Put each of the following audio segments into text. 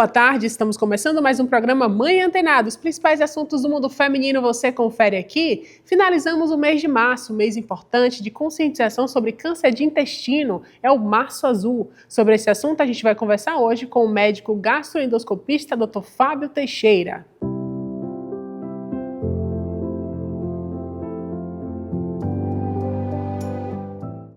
boa tarde. Estamos começando mais um programa Mãe Antenada. Os principais assuntos do mundo feminino você confere aqui. Finalizamos o mês de março, mês importante de conscientização sobre câncer de intestino. É o Março Azul. Sobre esse assunto a gente vai conversar hoje com o médico gastroendoscopista Dr. Fábio Teixeira.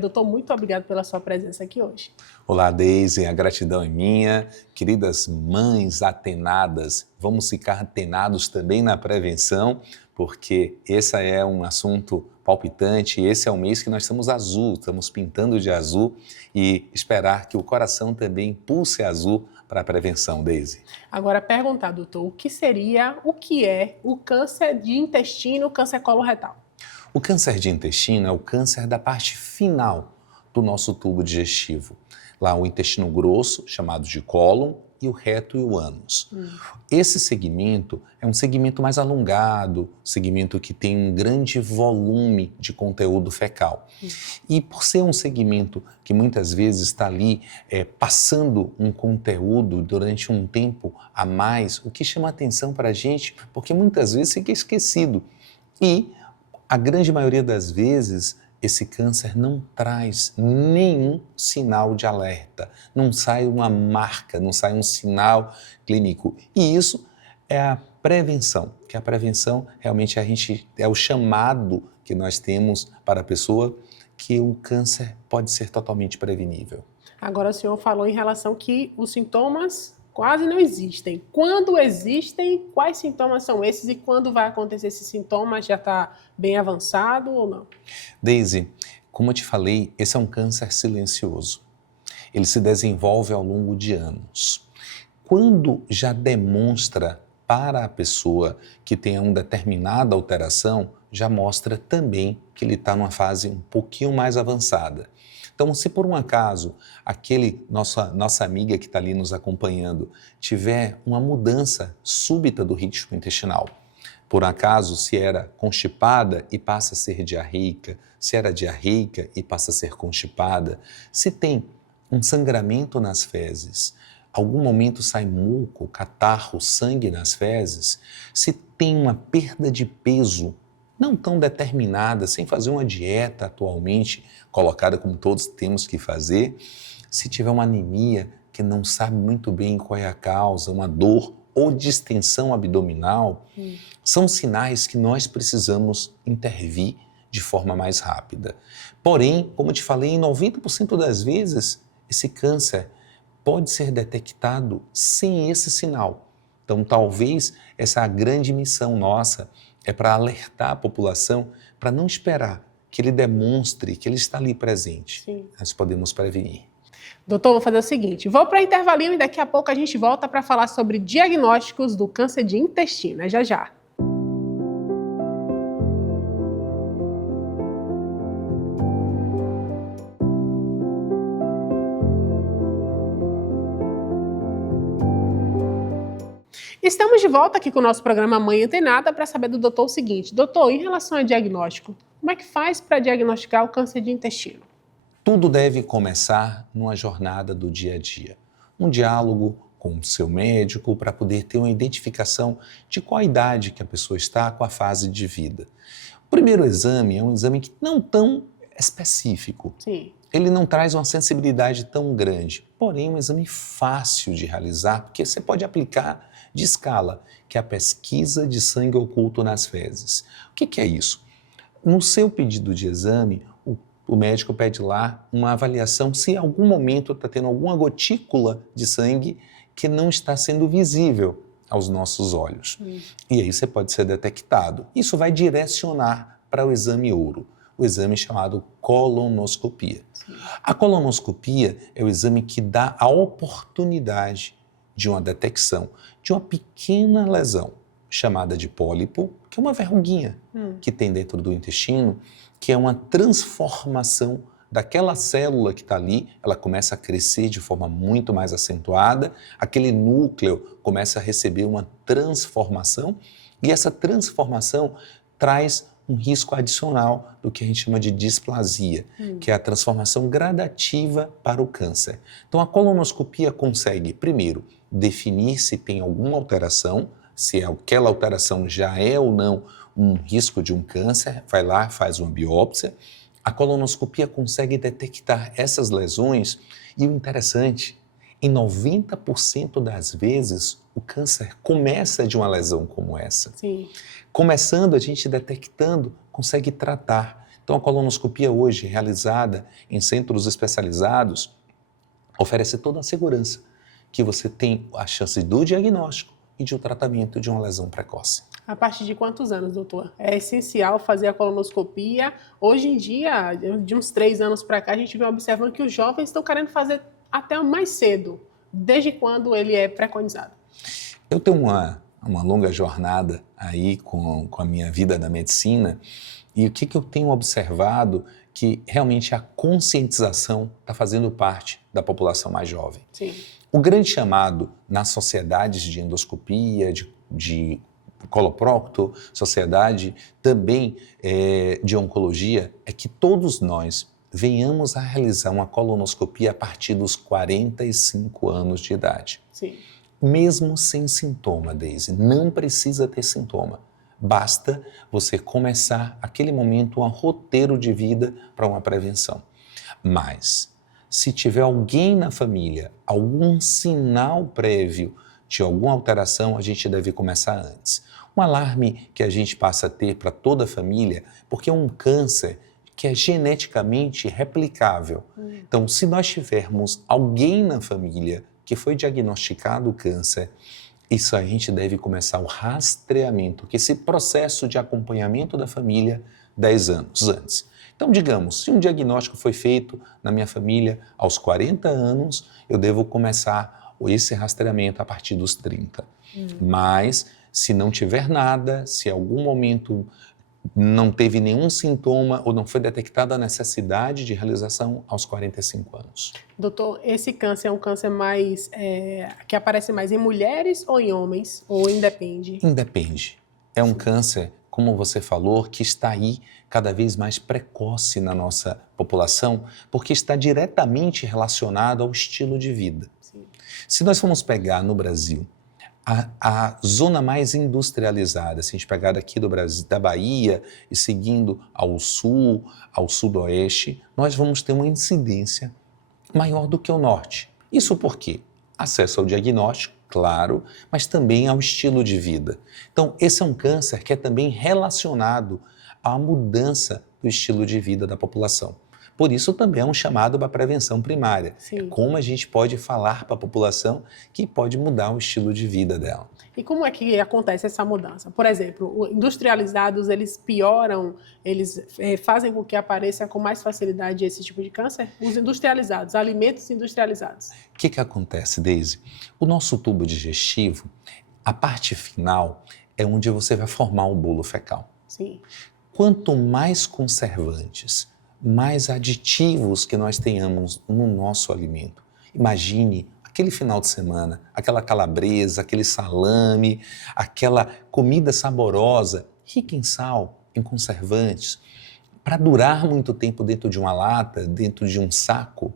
Doutor, muito obrigado pela sua presença aqui hoje. Olá, Deise, a gratidão é minha. Queridas mães atenadas, vamos ficar atenados também na prevenção, porque esse é um assunto palpitante, esse é o mês que nós estamos azul, estamos pintando de azul e esperar que o coração também pulse azul para a prevenção, Deise. Agora, perguntar, doutor, o que é o câncer de intestino, o câncer coloretal? O câncer de intestino é o câncer da parte final do nosso tubo digestivo. Lá o intestino grosso, chamado de cólon, e o reto e o ânus. Esse segmento é um segmento mais alongado, segmento que tem um grande volume de conteúdo fecal. E por ser um segmento que muitas vezes está ali passando um conteúdo durante um tempo a mais, o que chama atenção para a gente, porque muitas vezes fica esquecido. E a grande maioria das vezes, esse câncer não traz nenhum sinal de alerta, não sai uma marca, não sai um sinal clínico. E isso é a prevenção, que a prevenção realmente é o chamado que nós temos para a pessoa que o câncer pode ser totalmente prevenível. Agora o senhor falou em relação que os sintomas quase não existem. Quando existem, quais sintomas são esses e quando vai acontecer esses sintomas? Já está bem avançado ou não? Deise, como eu te falei, esse é um câncer silencioso. Ele se desenvolve ao longo de anos. Quando já demonstra para a pessoa que tem uma determinada alteração, já mostra também que ele está numa fase um pouquinho mais avançada. Então, se por um acaso nossa amiga que está ali nos acompanhando tiver uma mudança súbita do ritmo intestinal, por acaso se era constipada e passa a ser diarreica, se era diarreica e passa a ser constipada, se tem um sangramento nas fezes, algum momento sai muco, catarro, sangue nas fezes, se tem uma perda de peso não tão determinada, sem fazer uma dieta atualmente colocada como todos temos que fazer, se tiver uma anemia que não sabe muito bem qual é a causa, uma dor ou distensão abdominal, são sinais que nós precisamos intervir de forma mais rápida. Porém, como eu te falei, em 90% das vezes, esse câncer pode ser detectado sem esse sinal. Então, talvez essa é a grande missão nossa, é para alertar a população, para não esperar que ele demonstre que ele está ali presente. Sim. Nós podemos prevenir. Doutor, vou fazer o seguinte, vou para intervalinho e daqui a pouco a gente volta para falar sobre diagnósticos do câncer de intestino. Já já. Estamos de volta aqui com o nosso programa Mãe Antenada para saber do doutor o seguinte. Doutor, em relação ao diagnóstico, como é que faz para diagnosticar o câncer de intestino? Tudo deve começar numa jornada do dia a dia. Um diálogo com o seu médico para poder ter uma identificação de qual a idade que a pessoa está, com a fase de vida. O primeiro exame é um exame que não tão específico. Sim. Ele não traz uma sensibilidade tão grande, porém é um exame fácil de realizar, porque você pode aplicar de escala, que é a pesquisa de sangue oculto nas fezes. O que é isso? No seu pedido de exame, o médico pede lá uma avaliação se em algum momento está tendo alguma gotícula de sangue que não está sendo visível aos nossos olhos. E aí você pode ser detectado. Isso vai direcionar para o exame ouro, o exame chamado colonoscopia. Sim. A colonoscopia é o exame que dá a oportunidade de uma detecção de uma pequena lesão chamada de pólipo, que é uma verruguinha que tem dentro do intestino, que é uma transformação daquela célula que está ali, ela começa a crescer de forma muito mais acentuada, aquele núcleo começa a receber uma transformação e essa transformação traz um risco adicional do que a gente chama de displasia, que é a transformação gradativa para o câncer. Então a colonoscopia consegue, primeiro, definir se tem alguma alteração, se aquela alteração já é ou não um risco de um câncer, vai lá, faz uma biópsia. A colonoscopia consegue detectar essas lesões e o interessante, em 90% das vezes, o câncer começa de uma lesão como essa. Sim. Começando, a gente detectando, consegue tratar. Então, a colonoscopia hoje, realizada em centros especializados, oferece toda a segurança que você tem a chance do diagnóstico e de um tratamento de uma lesão precoce. A partir de quantos anos, doutor? É essencial fazer a colonoscopia. Hoje em dia, de uns 3 anos para cá, a gente vem observando que os jovens estão querendo fazer até mais cedo. Desde quando ele é preconizado? Eu tenho uma longa jornada aí com a minha vida da medicina e o que eu tenho observado que realmente a conscientização está fazendo parte da população mais jovem. Sim. O grande chamado nas sociedades de endoscopia, de coloprocto, sociedade também de oncologia, é que todos nós venhamos a realizar uma colonoscopia a partir dos 45 anos de idade. Sim. Mesmo sem sintoma, Deise, não precisa ter sintoma. Basta você começar aquele momento um roteiro de vida para uma prevenção. Mas, se tiver alguém na família, algum sinal prévio de alguma alteração, a gente deve começar antes. Um alarme que a gente passa a ter para toda a família, porque é um câncer que é geneticamente replicável. Então, se nós tivermos alguém na família que foi diagnosticado câncer, isso a gente deve começar o rastreamento, que é esse processo de acompanhamento da família 10 anos antes. Então, digamos, se um diagnóstico foi feito na minha família aos 40 anos, eu devo começar esse rastreamento a partir dos 30. Mas, se não tiver nada, se em algum momento não teve nenhum sintoma ou não foi detectada a necessidade de realização aos 45 anos. Doutor, esse câncer é um câncer mais que aparece mais em mulheres ou em homens? Ou independe? Independe. É um câncer, como você falou, que está aí cada vez mais precoce na nossa população, porque está diretamente relacionado ao estilo de vida. Sim. Se nós formos pegar no Brasil a zona mais industrializada, se a gente pegar daqui do Brasil, da Bahia e seguindo ao sul, ao sudoeste, nós vamos ter uma incidência maior do que o norte. Isso por quê? Acesso ao diagnóstico, claro, mas também ao estilo de vida. Então, esse é um câncer que é também relacionado à mudança do estilo de vida da população. Por isso também é um chamado para a prevenção primária. Sim. É como a gente pode falar para a população que pode mudar o estilo de vida dela. E como é que acontece essa mudança? Por exemplo, industrializados, eles pioram, eles fazem com que apareça com mais facilidade esse tipo de câncer? Os industrializados, alimentos industrializados. O que acontece, Deise? O nosso tubo digestivo, a parte final, é onde você vai formar o bolo fecal. Sim. Quanto mais conservantes, mais aditivos que nós tenhamos no nosso alimento. Imagine aquele final de semana, aquela calabresa, aquele salame, aquela comida saborosa, rica em sal, em conservantes, para durar muito tempo dentro de uma lata, dentro de um saco,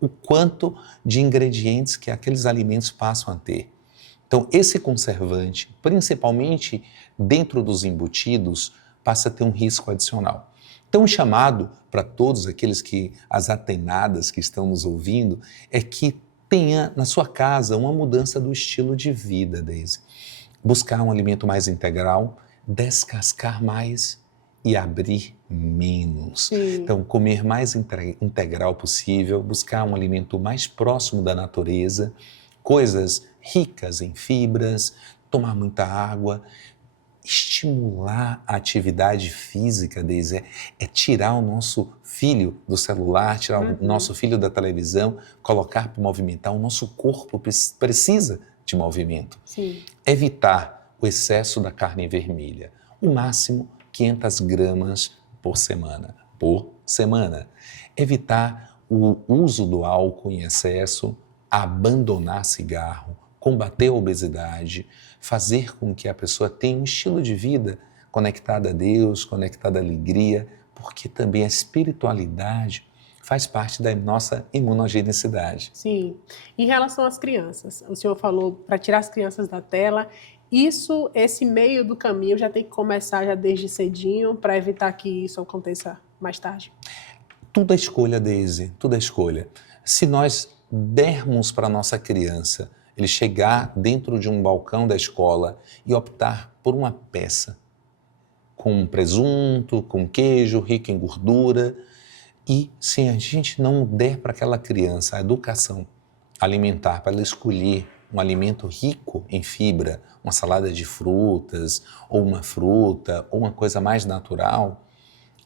o quanto de ingredientes que aqueles alimentos passam a ter. Então, esse conservante, principalmente dentro dos embutidos, passa a ter um risco adicional. Então, o chamado para todos aqueles as atenadas que estão nos ouvindo, é que tenha na sua casa uma mudança do estilo de vida, Deise. Buscar um alimento mais integral, descascar mais e abrir menos. Sim. Então, comer mais integral possível, buscar um alimento mais próximo da natureza, coisas ricas em fibras, tomar muita água, estimular a atividade física, Deise, é tirar o nosso filho do celular, tirar o nosso filho da televisão, colocar para movimentar. O nosso corpo precisa de movimento. Sim. Evitar o excesso da carne vermelha, o máximo 500 gramas por semana. Evitar o uso do álcool em excesso, abandonar cigarro, combater a obesidade, fazer com que a pessoa tenha um estilo de vida conectado a Deus, conectado à alegria, porque também a espiritualidade faz parte da nossa imunogenicidade. Sim. Em relação às crianças, o senhor falou para tirar as crianças da tela. Esse meio do caminho já tem que começar já desde cedinho para evitar que isso aconteça mais tarde? Tudo é escolha, Daisy, tudo é escolha. Se nós dermos para a nossa criança ele chegar dentro de um balcão da escola e optar por uma peça com presunto, com queijo, rico em gordura, e se a gente não der para aquela criança a educação alimentar, para ela escolher um alimento rico em fibra, uma salada de frutas, ou uma fruta, ou uma coisa mais natural,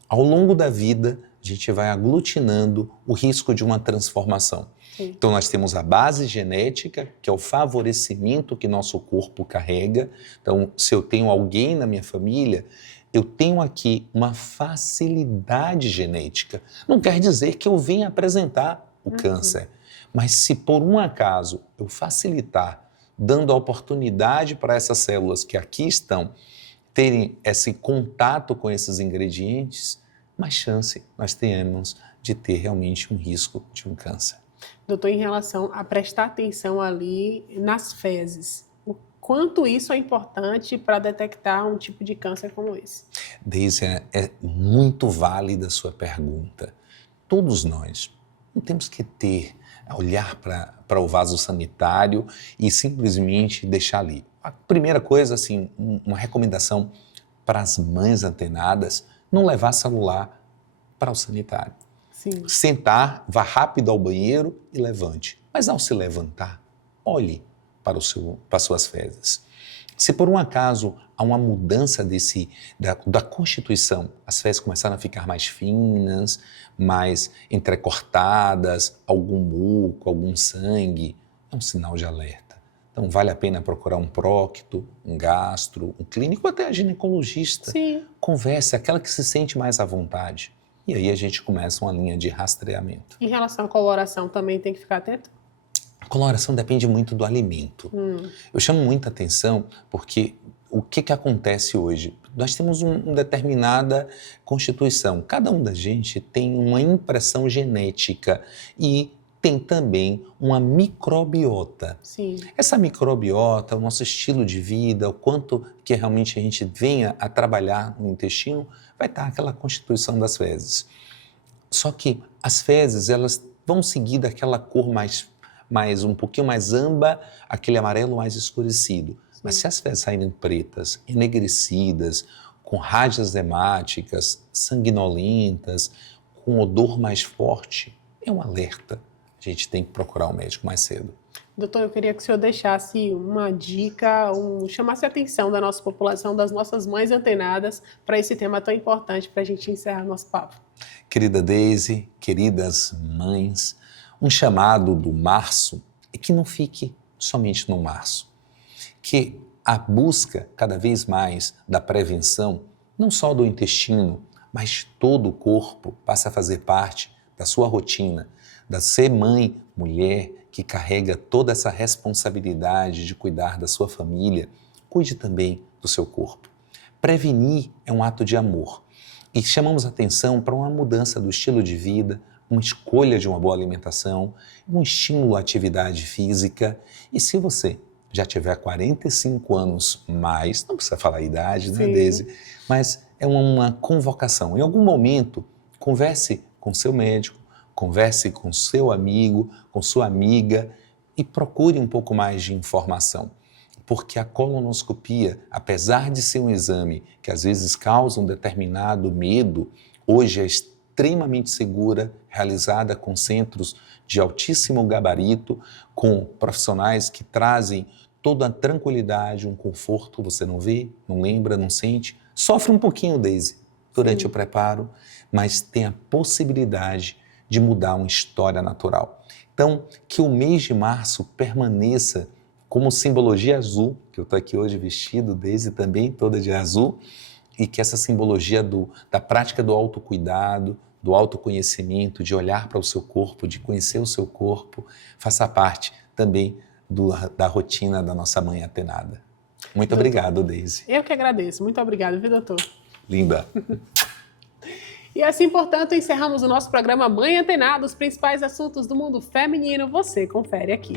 ao longo da vida a gente vai aglutinando o risco de uma transformação. Sim. Então nós temos a base genética, que é o favorecimento que nosso corpo carrega. Então, se eu tenho alguém na minha família, eu tenho aqui uma facilidade genética. Não quer dizer que eu venha apresentar o câncer, mas se por um acaso eu facilitar, dando a oportunidade para essas células que aqui estão terem esse contato com esses ingredientes, mais chance nós temos de ter realmente um risco de um câncer. Doutor, em relação a prestar atenção ali nas fezes, o quanto isso é importante para detectar um tipo de câncer como esse? Daisy, é muito válida a sua pergunta. Todos nós não temos que olhar para o vaso sanitário e simplesmente deixar ali. A primeira coisa, assim, uma recomendação para as mães antenadas, não levar celular para o sanitário. Sim. Sentar, vá rápido ao banheiro e levante. Mas ao se levantar, olhe para as suas fezes. Se por um acaso há uma mudança da constituição, as fezes começaram a ficar mais finas, mais entrecortadas, algum muco, algum sangue, é um sinal de alerta. Então vale a pena procurar um prócto, um gastro, um clínico, ou até a ginecologista. Sim. Converse, aquela que se sente mais à vontade. E aí a gente começa uma linha de rastreamento. Em relação à coloração, também tem que ficar atento? A coloração depende muito do alimento. Eu chamo muita atenção porque o que acontece hoje? Nós temos uma determinada constituição. Cada um da gente tem uma impressão genética e tem também uma microbiota. Sim. Essa microbiota, o nosso estilo de vida, o quanto que realmente a gente venha a trabalhar no intestino, vai estar aquela constituição das fezes. Só que as fezes, elas vão seguir daquela cor mais um pouquinho mais âmbar, aquele amarelo mais escurecido. Sim. Mas se as fezes saírem pretas, enegrecidas, com rádias hemáticas, sanguinolentas, com odor mais forte, é um alerta. A gente tem que procurar um médico mais cedo. Doutor, eu queria que o senhor deixasse uma dica, chamasse a atenção da nossa população, das nossas mães antenadas, para esse tema tão importante para a gente encerrar nosso papo. Querida Daisy, queridas mães, um chamado do março é que não fique somente no março. Que a busca cada vez mais da prevenção, não só do intestino, mas todo o corpo, passe a fazer parte da sua rotina, da ser mãe, mulher, que carrega toda essa responsabilidade de cuidar da sua família, cuide também do seu corpo. Prevenir é um ato de amor e chamamos atenção para uma mudança do estilo de vida, uma escolha de uma boa alimentação, um estímulo à atividade física. E se você já tiver 45 anos mais, não precisa falar a idade, né, Daisy? Mas é uma convocação. Em algum momento, converse com seu médico, converse com seu amigo, com sua amiga e procure um pouco mais de informação. Porque a colonoscopia, apesar de ser um exame que às vezes causa um determinado medo, hoje é extremamente segura, realizada com centros de altíssimo gabarito, com profissionais que trazem toda a tranquilidade, um conforto, você não vê, não lembra, não sente, sofre um pouquinho, Daisy, durante o preparo, mas tem a possibilidade de mudar uma história natural. Então, que o mês de março permaneça como simbologia azul, que eu estou aqui hoje vestido, Daisy também toda de azul, e que essa simbologia da prática do autocuidado, do autoconhecimento, de olhar para o seu corpo, de conhecer o seu corpo, faça parte também da rotina da nossa mãe antenada. Muito obrigado, Daisy. Eu que agradeço. Muito obrigado, viu, doutor? Linda. E assim, portanto, encerramos o nosso programa Mãe Antenada, os principais assuntos do mundo feminino, você confere aqui.